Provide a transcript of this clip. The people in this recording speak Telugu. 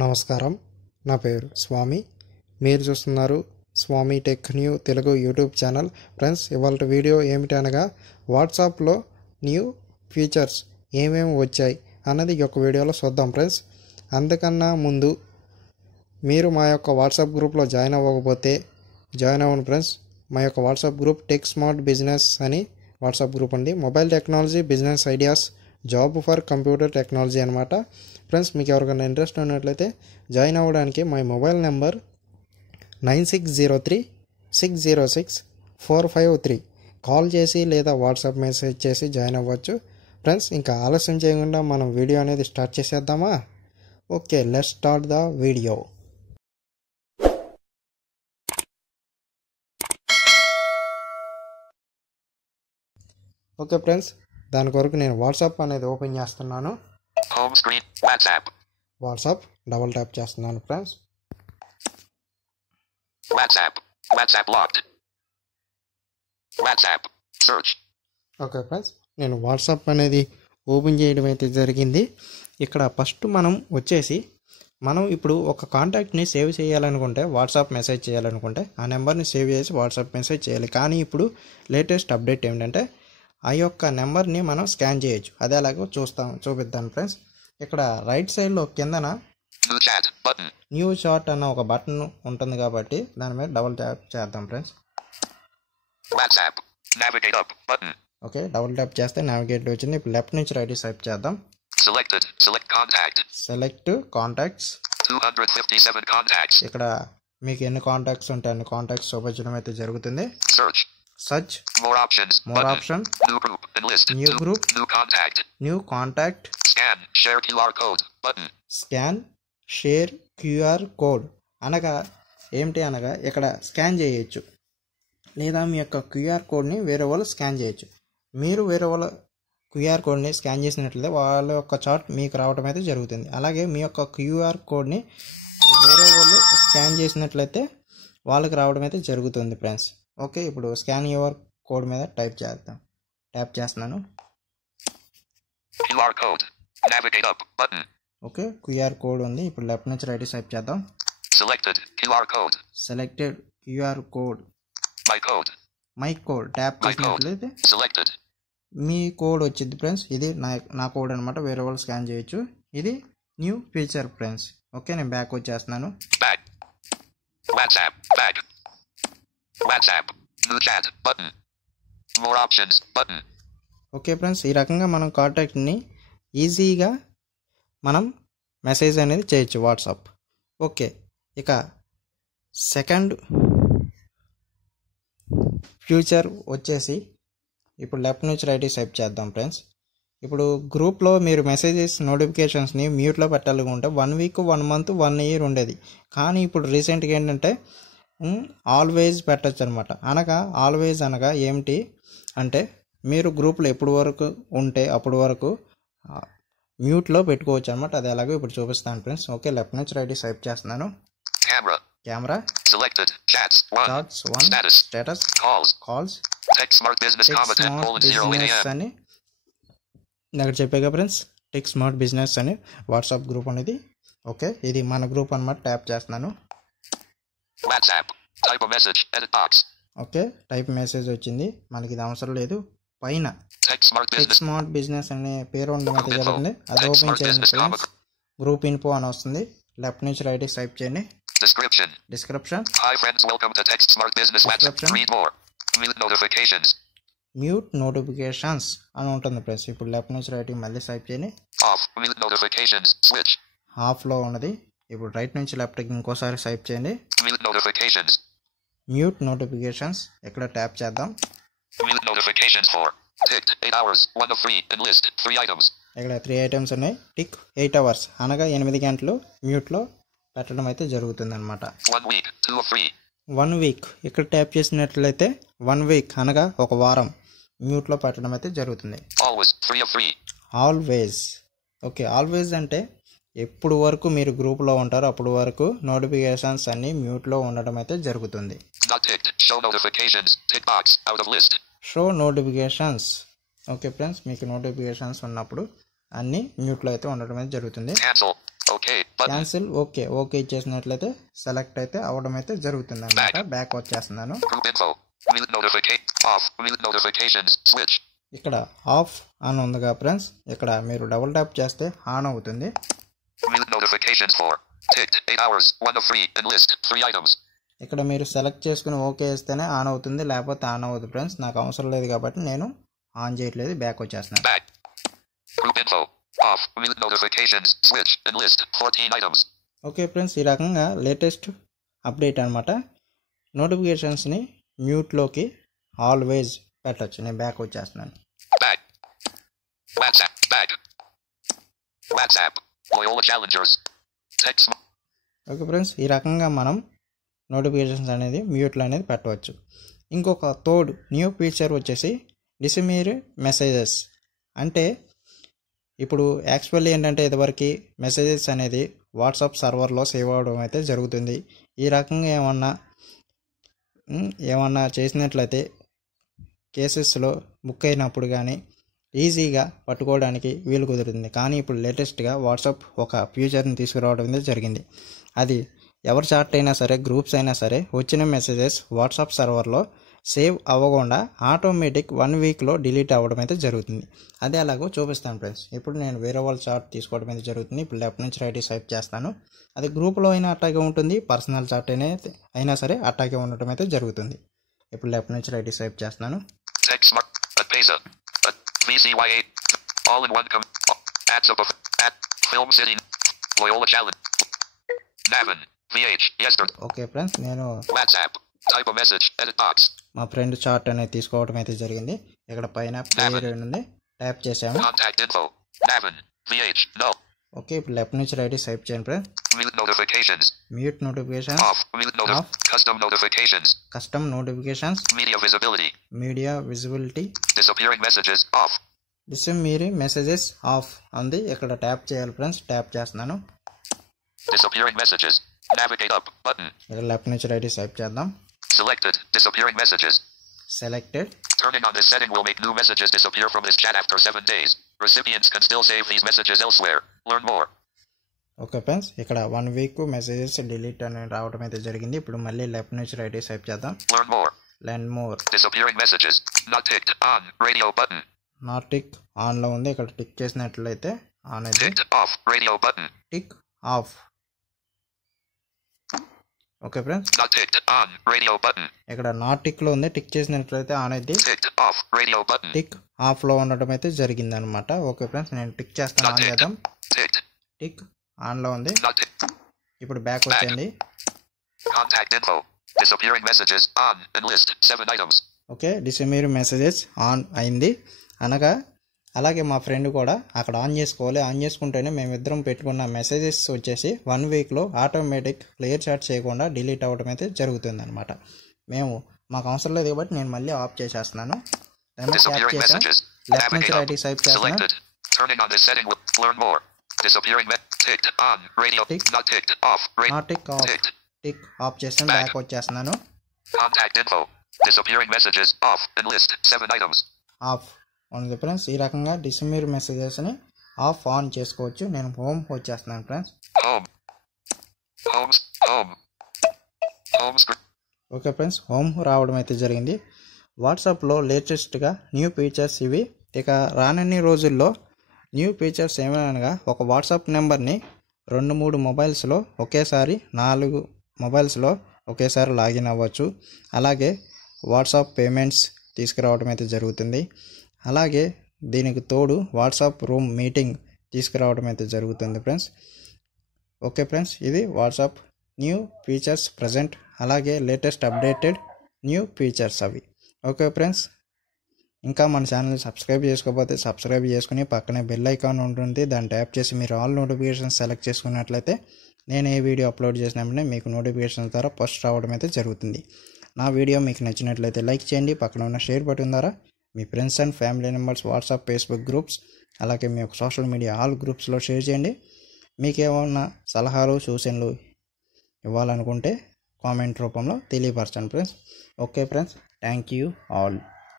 నమస్కారం. నా పేరు స్వామి. మీరు చూస్తున్నారు Swami tech new Telugu YouTube channel. Friends, ఇవాళ వీడియో ఏమిటనగా వాట్సాప్లో న్యూ ఫీచర్స్ ఏమేమి వచ్చాయి అన్నది ఈ యొక్క వీడియోలో చూద్దాం ఫ్రెండ్స్. అందుకన్నా ముందు మీరు మా యొక్క వాట్సాప్ గ్రూప్లో జాయిన్ అవ్వకపోతే జాయిన్ అవ్వండి ఫ్రెండ్స్. మా యొక్క WhatsApp group tech smart business అని వాట్సాప్ గ్రూప్ అండి. Mobile technology, business ideas, job for computer technology అనమాట. ఫ్రెండ్స్, మీకు ఎవరికైనా ఇంట్రెస్ట్ ఉన్నట్లయితే జాయిన్ అవ్వడానికి మా మొబైల్ నెంబర్ 9603606453 కాల్ చేసి లేదా వాట్సాప్ మెసేజ్ చేసి జాయిన్ అవ్వచ్చు. ఫ్రెండ్స్, ఇంకా ఆలస్యం చేయకుండా మనం వీడియో అనేది స్టార్ట్ చేసేద్దామా? Okay, let's start the video. Okay friends, దాని కొరకు నేను వాట్సాప్ అనేది ఓపెన్ చేస్తున్నాను. Home screen, WhatsApp double tap చేస్తున్నాను friends. WhatsApp locked. WhatsApp, search. Okay friends, నేను వాట్సాప్ అనేది ఓపెన్ చేయడం అయితే జరిగింది. ఇక్కడ ఫస్ట్ మనం ఇప్పుడు ఒక కాంటాక్ట్ని సేవ్ చేయాలనుకుంటే, వాట్సాప్ మెసేజ్ చేయాలనుకుంటే ఆ నెంబర్ని సేవ్ చేసి వాట్సాప్ మెసేజ్ చేయాలి. కానీ ఇప్పుడు లేటెస్ట్ అప్డేట్ ఏమిటంటే ఆ యొక్క నెంబర్ని మనం స్కాన్ చేయొచ్చు. అదే అలాగే చూపిద్దాం ఫ్రెండ్స్. ఇక్కడ రైట్ సైడ్లో కిందన న్యూ చాట్ అన్న ఒక బటన్ ఉంటుంది కాబట్టి దాని మీద డబుల్ ట్యాప్ చేద్దాం ఫ్రెండ్స్. ఓకే, డబుల్ ట్యాప్ చేస్తే నావిగేట్ వచ్చింది. ఇప్పుడు లెఫ్ట్ నుంచి రైట్ స్వైప్ చేద్దాం. Select contacts. 257 contacts. ఇక్కడ మీకు ఎన్ని కాంటాక్ట్స్ ఉంటే అన్ని కాంటాక్ట్స్ చూపించడం అయితే జరుగుతుంది. Search. More options. New group. Enlist. New group. New contact. Scan. Share QR code. Button. Scan. Share QR code. అనగా ఇక్కడ స్కాన్ చేయొచ్చు లేదా మీ యొక్క క్యూఆర్ కోడ్ని వేరే వాళ్ళు స్కాన్ చేయొచ్చు. మీరు వేరే వాళ్ళ క్యూఆర్ కోడ్ని స్కాన్ చేసినట్లయితే వాళ్ళ యొక్క చార్ట్ మీకు రావడం అయితే జరుగుతుంది. అలాగే మీ యొక్క క్యూఆర్ కోడ్ని వేరే వాళ్ళు స్కాన్ చేసినట్లయితే వాళ్ళకి రావడం అయితే జరుగుతుంది ఫ్రెండ్స్. ఓకే, ఇప్పుడు స్కాన్ యువర్ కోడ్ మీద ట్యాప్ చేస్తున్నాను. QR code. Navigate up button. Okay, QR code ఉంది. ఇప్పుడు లెఫ్ట్ నుంచి రైట్ స్వైప్ చేద్దాం. Selected QR code. Selected QR code. My code tap చేసినట్లయితే Selected. మీ కోడ్ వచ్చింది ఫ్రెండ్స్. ఇది నా కోడ్ అనమాట. వేరే వాళ్ళు స్కాన్ చేయొచ్చు. ఇది న్యూ ఫీచర్ ఫ్రెండ్స్. ఓకే, నేను బ్యాక్ వచ్చేస్తున్నాను. Back. WhatsApp. New chat button. More options button. Okay friends, ఈ రకంగా మనం కాంటాక్ట్ని ఈజీగా మనం మెసేజ్ అనేది చేయొచ్చు వాట్సాప్. ఓకే, ఇక సెకండ్ ఫ్యూచర్ వచ్చేసి ఇప్పుడు లెఫ్ట్ నుంచి రైట్ స్వైప్ చేద్దాం ఫ్రెండ్స్. ఇప్పుడు గ్రూప్లో మీరు మెసేజెస్ నోటిఫికేషన్స్ని మ్యూట్లో పెట్టాలనుకుంటే 1 వీక్, 1 మంత్, 1 ఇయర్ ఉండేది. కానీ ఇప్పుడు రీసెంట్గా ఏంటంటే ఆల్వేజ్ పెట్టచ్చు అనమాట. ఆల్వేజ్ అనగా ఏమిటి అంటే మీరు గ్రూప్లో ఎప్పుడు వరకు ఉంటే అప్పుడు వరకు మ్యూట్లో పెట్టుకోవచ్చు అనమాట. అది ఎలాగో ఇప్పుడు చూపిస్తాను ఫ్రెండ్స్. ఓకే, లెఫ్ట్ నుంచి రైట్ స్వైప్ చేస్తున్నాను. Camera. Selected. Chats 1. Status. Calls. Tech Smart Business అని నాకు చెప్పాగా ఫ్రెండ్స్. టెక్ స్మార్ట్ బిజినెస్ అని వాట్సాప్ గ్రూప్ అనేది. ఓకే, ఇది మన గ్రూప్ అనమాట. ట్యాప్ చేస్తున్నాను. WhatsApp. Type a message. Edit box. Okay, type message వచ్చింది. మనకి ఇది అవసరం లేదు. పైన Tech స్మార్ట్ బిజినెస్ అనే పేరు ఉండడం అయితే జరుగుతుంది. అది ఓపెన్ చేయండి ఫ్రెండ్స్. గ్రూప్ ఇన్ఫో అని వస్తుంది. లెఫ్ట్ నుంచి రైట్ స్వైప్ చేయండి. Description. Hi friends, welcome to Tech Smart Business WhatsApp. Read more. Mute notifications. Mute notifications అని ఉంటుంది ఫ్రెండ్స్. ఇప్పుడు లెఫ్ట్ నుంచి రైట్ మళ్ళీ స్వైప్ చేయండి. Off. Mute notifications. Switch. హాఫ్లో ఉన్నది. ఇప్పుడు రైట్ నుంచి లెఫ్ట్కి ఇంకోసారి స్వైప్ చేయండి. Mute notifications. మ్యూట్ నోటిఫికేషన్స్ ఇక్కడ ట్యాప్ చేద్దాం. Mute notifications for ticked 8 hours. 1 of 3. Enlist 3 items. ఇక్కడ 3 ఐటమ్స్ ఉన్నాయి. టిక్ 8 అవర్స్ అనగా 8 గంటలు మ్యూట్లో పెట్టడం అయితే జరుగుతుంది అనమాట. 1 week. 2 of 3. 1 వీక్ ఇక్కడ ట్యాప్ చేసినట్లయితే 1 వీక్ అనగా ఒక వారం మ్యూట్లో పెట్టడం అయితే జరుగుతుంది. Always 3 of 3. Always. Okay, always అంటే ఎప్పుడు వరకు మీరు గ్రూప్లో ఉంటారో అప్పుడు వరకు నోటిఫికేషన్స్ అన్ని మ్యూట్లో ఉండడం అయితే జరుగుతుంది. Show notifications. Tick box. Out of list. Show notifications. Okay friends, మీకు నోటిఫికేషన్స్ ఉన్నప్పుడు అన్ని మ్యూట్లో అయితే ఉండడం అయితే జరుగుతుంది. Cancel. Okay క్యాన్సిల్ ఓకే ఇచ్చేసినట్లయితే సెలెక్ట్ అయితే అవడం అయితే జరుగుతుంది అనమాట. బ్యాక్ వచ్చేస్తున్నాను. Group info. Mute off. Mute notifications. Switch. ఇక్కడ ఆఫ్ అని ఉందిగా ఫ్రెండ్స్, ఇక్కడ మీరు డబుల్ ట్యాప్ చేస్తే ఆన్ అవుతుంది. Mute notifications for. Ticked 8 hours. 1 of 3. Enlist 3 items. ఇక్కడ మీరు సెలెక్ట్ చేసుకుని ఓకే ఇస్తేనే ఆన్ అవుతుంది, లేకపోతే ఆన్ అవ్వదు ఫ్రెండ్స్. నాకు అవసరం లేదు కాబట్టి నేను ఆన్ చేయట్లేదు. బ్యాక్ వచ్చేస్తున్నాను. Back. Group info. Off. Mute notifications. Switch. Enlist 14 items. Okay friends, ఈ రకంగా లేటెస్ట్ అప్డేట్ అనమాట. నోటిఫికేషన్స్ని మ్యూట్లోకి ఆల్వేజ్ పెట్టచ్చు. నేను బ్యాక్ వచ్చేస్తున్నాను. Back. WhatsApp. Back. WhatsApp. Loyola Challengers. Text. Okay friends, ఈ రకంగా మనం నోటిఫికేషన్స్ అనేది మ్యూట్లో అనేది పెట్టవచ్చు. ఇంకొక తోడు న్యూ ఫీచర్ వచ్చేసి డిసమిర్ మెసేజెస్. అంటే ఇప్పుడు యాక్చువల్లీ ఏంటంటే ఇదివరకు మెసేజెస్ అనేది వాట్సాప్ సర్వర్లో సేవ్ అవ్వడం అయితే జరుగుతుంది. ఈ రకంగా ఏమన్నా చేసినట్లయితే కేసెస్లో బుక్ అయినప్పుడు కానీ ఈజీగా పట్టుకోవడానికి వీలు కుదురుతుంది. కానీ ఇప్పుడు లేటెస్ట్గా వాట్సాప్ ఒక ఫీచర్ని తీసుకురావడం అనేది జరిగింది. అది ఎవరి చాట్ అయినా సరే, గ్రూప్స్ అయినా సరే, వచ్చిన మెసేజెస్ వాట్సాప్ సర్వర్లో సేవ్ అవ్వకుండా ఆటోమేటిక్ 1 వీక్లో డిలీట్ అవ్వడం అయితే జరుగుతుంది. అదే అలాగో చూపిస్తాను ఫ్రెండ్స్. ఇప్పుడు నేను వేరే వాళ్ళ చాట్ తీసుకోవడం అయితే జరుగుతుంది. ఇప్పుడు లెఫ్ట్ నుంచి రైట్ స్వైప్ చేస్తాను. అది గ్రూప్లో అయినా అట్టాగే ఉంటుంది, పర్సనల్ చాట్ అయినా సరే అట్టాగే ఉండటం అయితే జరుగుతుంది. ఇప్పుడు లెఫ్ట్ నుంచి రైట్ స్వైప్ చేస్తున్నాను. Text smart. Pesa. VCY8. All in one. Ads above. At Film City. Loyola Challenge. Navin. VH. Yesterday. Okay friends, నేను WhatsApp. Type a message. Edit box. మా ఫ్రెండ్ చాట్ అనేది తీసుకోవడం అయితే జరిగింది. ఇక్కడ పైన పేరు ఉంది, ట్యాప్ చేసాము. Contact info. Navin. VH. No. Okay, ఇప్పుడు లెఫ్ట్ నుంచి రైట్ స్వైప్ చేయండి friends. Mute notifications. Mute notifications Off. Mute Off. Custom notifications. Custom notifications, Media visibility. Media visibility, Disappearing messages. Off. Disappearing messages off ఉంది. ఇక్కడ ట్యాప్ చేయాలి ఫ్రెండ్స్. ట్యాప్ చేస్తున్నాను. Disappearing messages. Navigate up. Button. ఇక్కడ లెఫ్ట్ నుంచి రైట్ స్వైప్ చేద్దాం. Selected. Disappearing messages. Selected. Turning on this setting will make new messages disappear from this chat after 7 days. Recipients can still save these messages elsewhere. Learn more. Okay friends, ఇక్కడ 1 వీక్ మెసేజెస్ డిలీట్ అని రావడం అయితే జరిగింది. ఇప్పుడు మళ్ళీ లెఫ్ట్ నుంచి రైట్ స్వైప్ చేద్దాం. Learn more. Learn more. Disappearing messages. Not ticked. On. Radio button. Not tick ఆన్లో ఉంది. ఇక్కడ టిక్ చేసినట్లయితే ఆన్ అయితే. Ticked. Off. Radio button. Tick off. Okay friends, Not ticked. On. Radio button. ఇక్కడ నాట్ టిక్లో ఉంది. టిక్ చేసినట్లయితే ఆన్ అయితే. Ticked. Off. Radio button. Tick ఆఫ్లో ఉండటం అయితే జరిగింది అనమాట. ఓకే ఫ్రెండ్స్, నేను టిక్ చేస్తాను. Not on ticked. చేద్దాం. Ticked. టిక్ ఆన్లో ఉంది. Not ticked. ఇప్పుడు బ్యాక్ వచ్చేయండి. Contact info. Disappearing messages. On. Enlist 7 items. Okay, disappearing messages on అయింది అనగా అలాగే మా ఫ్రెండ్ కూడా అక్కడ ఆన్ చేసుకోవాలి. ఆన్ చేసుకుంటేనే మేమిద్దరం పెట్టుకున్న మెసేజెస్ వచ్చేసి 1 వీక్లో ఆటోమేటిక్ క్లియర్ చాట్ చేయకుండా డిలీట్ అవ్వడం అయితే జరుగుతుంది అనమాట. మాకు అవసరం లేదు కాబట్టి నేను మళ్ళీ ఆఫ్ చేసేస్తున్నాను. ట్యాప్ Disappearing చేసాను. messages. లెఫ్ట్ నుంచి Navigate up. రైట్ స్వైప్ చేస్తున్నాను. Selected. Turning on this setting will learn more. Disappearing ticked. On. Radio. Ticked. Not ticked. Off. Not tick of. Ticked. Tick of చేస్తాను. బ్యాక్ వచ్చేస్తున్నాను. Contact info. Disappearing messages. Off. Enlist 7 items. Of ఉంది ఫ్రెండ్స్. ఈ రకంగా డిసమిర్ మెసేజెస్ని ఆఫ్ ఆన్ చేసుకోవచ్చు. నేను హోమ్ వచ్చేస్తున్నాను friends. Home. Home screen. Okay friends, home రావడం అయితే జరిగింది. వాట్సాప్లో లేటెస్ట్గా న్యూ ఫీచర్స్ ఇవి. ఇక రానన్ని రోజుల్లో న్యూ ఫీచర్స్ ఏమనగా ఒక వాట్సాప్ నెంబర్ని 2-3 మొబైల్స్లో ఒకేసారి 4 మొబైల్స్లో ఒకేసారి లాగిన్ అవ్వచ్చు. అలాగే వాట్సాప్ పేమెంట్స్ తీసుకురావడం అయితే జరుగుతుంది. అలాగే దీనికి తోడు వాట్సాప్ రూమ్ మీటింగ్ తీసుకురావడం అయితే జరుగుతుంది ఫ్రెండ్స్. ఓకే ఫ్రెండ్స్, ఇది వాట్సాప్ న్యూ ఫీచర్స్ ప్రజెంట్, అలాగే లేటెస్ట్ అప్డేటెడ్ న్యూ ఫీచర్స్ అవి. ఓకే ఫ్రెండ్స్, ఇంకా మన ఛానల్ని సబ్స్క్రైబ్ చేసుకోకపోతే సబ్స్క్రైబ్ చేసుకుని పక్కనే బెల్ ఐకాన్ ఉంటుంది. దాన్ని ట్యాప్ చేసి మీరు ఆల్ నోటిఫికేషన్స్ సెలెక్ట్ చేసుకున్నట్లయితే నేను ఏ వీడియో అప్లోడ్ చేసినప్పుడే మీకు నోటిఫికేషన్స్ ద్వారా ఫస్ట్ రావడం అయితే జరుగుతుంది. నా వీడియో మీకు నచ్చినట్లయితే లైక్ చేయండి. పక్కన ఉన్న షేర్ బటన్ ద్వారా మీ friends and family members, WhatsApp, Facebook groups, అలాగే మీ యొక్క సోషల్ మీడియా ఆల్ గ్రూప్స్లో షేర్ చేయండి. మీకు ఏమన్నా సలహాలు సూచనలు ఇవ్వాలనుకుంటే కామెంట్ రూపంలో తెలియపరచండి friends. Okay friends, thank you all.